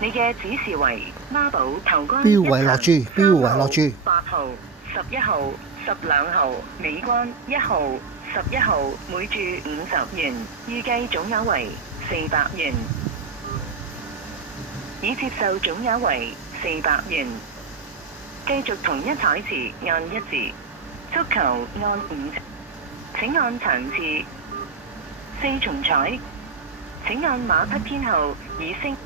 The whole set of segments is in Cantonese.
你嘅指示為孖寶頭關標位落注，標位落注。 8號、11號、12號、尾關1號、11號，每注50元，預計總額為400元。已接受總額為400元。繼續同一彩池按1字，足球按5字，請按長字。4重彩，請按馬匹編號以升。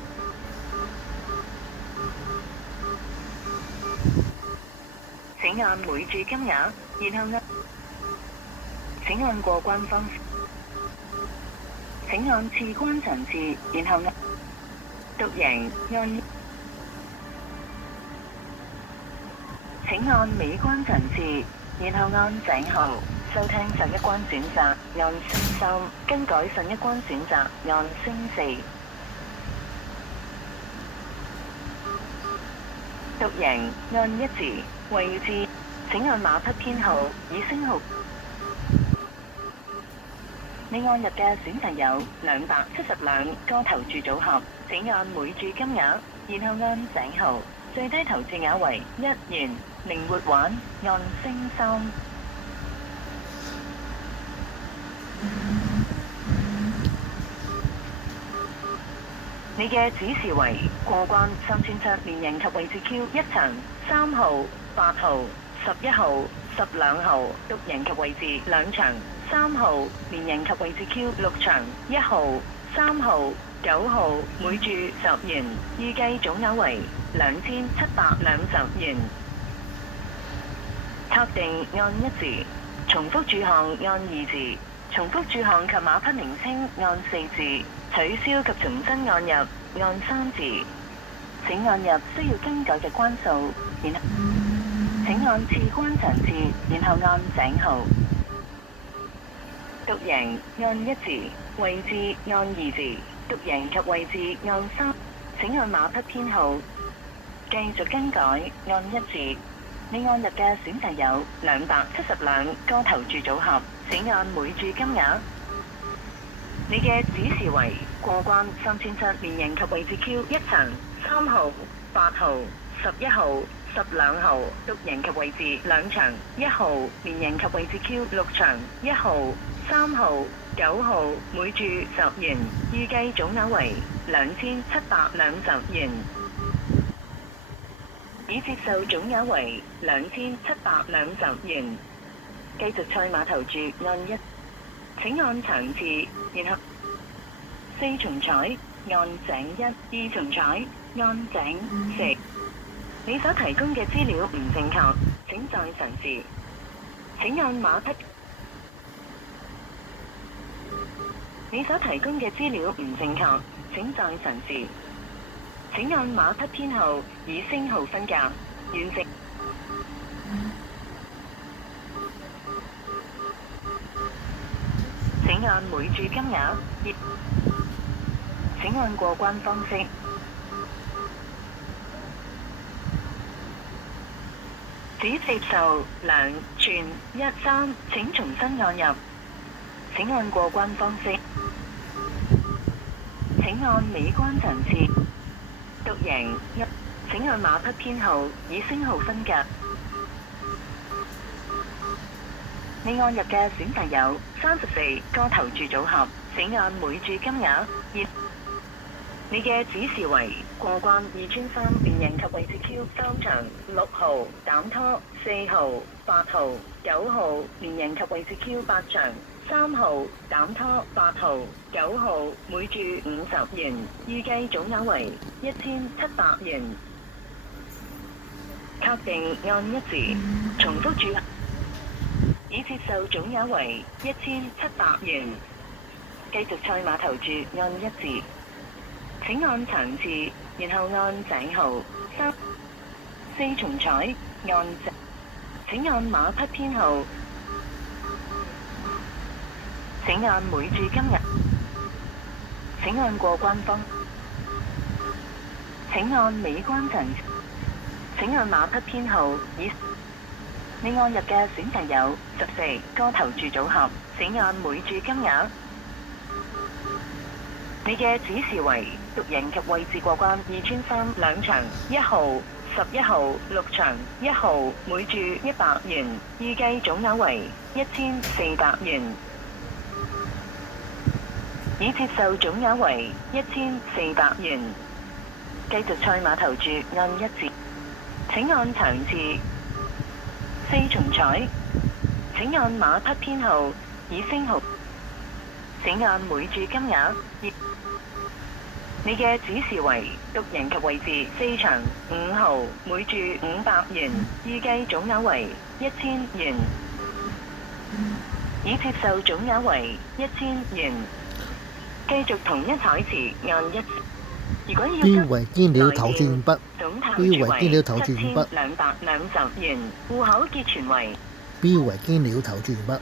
請按每注金額，然後請按過關方式，請按次關層次，然後按獨贏按。請按尾關層次，然後按井號。收聽上一關選擇按星3，更改上一關選擇按星4。獨贏按1字，位置請按馬匹編號以星號。你按入嘅選擇有272個投注組合，請按每注金額，然後按井號。最低投注額為1元，靈活玩按星3。你嘅指示為過關37連贏及位置 Q 1場3號、8號、11號、12號，獨贏及位置2場3號，連贏及位置 Q 6場1號、3號、9號，每注10元，預計總額為2720元。確定按1字，重複注項按2字，重複注項及馬匹名稱按4字，取消及重新按入按3字。請按入需要更改嘅關數，然後請按次關層次，然後按井號。獨贏按1字，位置按2字，獨贏及位置按3。請按馬匹編號，繼續更改按1字。你按入嘅選擇有272個投注組合，請按每注金額。你嘅指示為過關37連贏及位置 Q 1場3號、8號、11號、12號，獨贏及位置2場1號，連贏及位置 Q 6場1號、3號、9號，每注10元，預計總額為2720元。已接受總額為2720元。繼續賽馬投注按1，請按長字，然後4重彩按井1，2重彩按井4。你所提供嘅資料唔正確，請再嘗試。請按馬匹。你所提供嘅資料唔正確，請再嘗試。請按馬匹編號以星號分隔，完成。請按每注金額，請按過關方式。只接受2全1 3，請重新按入。請按過關方式。請按尾關層次。獨贏1，請按馬匹編號以星號分隔。你按入嘅選擇有34個投注組合，請按每注金額。你嘅指示為過關2村3連贏及位置 Q 3場6號膽拖4號8號9號，連贏及位置 Q 8場3號膽拖8號9號，每注50元，預計總額為1700元。確定按1字，重複注已接受總額為1700元。繼續賽馬投注按1字，請按長字，然後按井號4重彩按井，請按馬匹編號，請按每注金額，請按過關方，請按尾關層，請按馬匹編號以。你按入嘅選擇有14個投注組合，請按每注金額。你嘅指示為獨贏及位置過關2村3兩場1號、11號6場1號，每注100元，預計總額為1400元。已接受總額為1400元。繼續賽馬投注按1字，請按場次。4重彩，請按馬匹編號以星號，請按每注金額。你嘅指示為獨贏及位置4場5號，每注500元，預計總額為1000元。已接受總額為1000元。繼續同一彩池按1。如果要標為資料投注完畢。總投標為資料投注完畢。7220元，戶口結存為。標為資料投注完畢。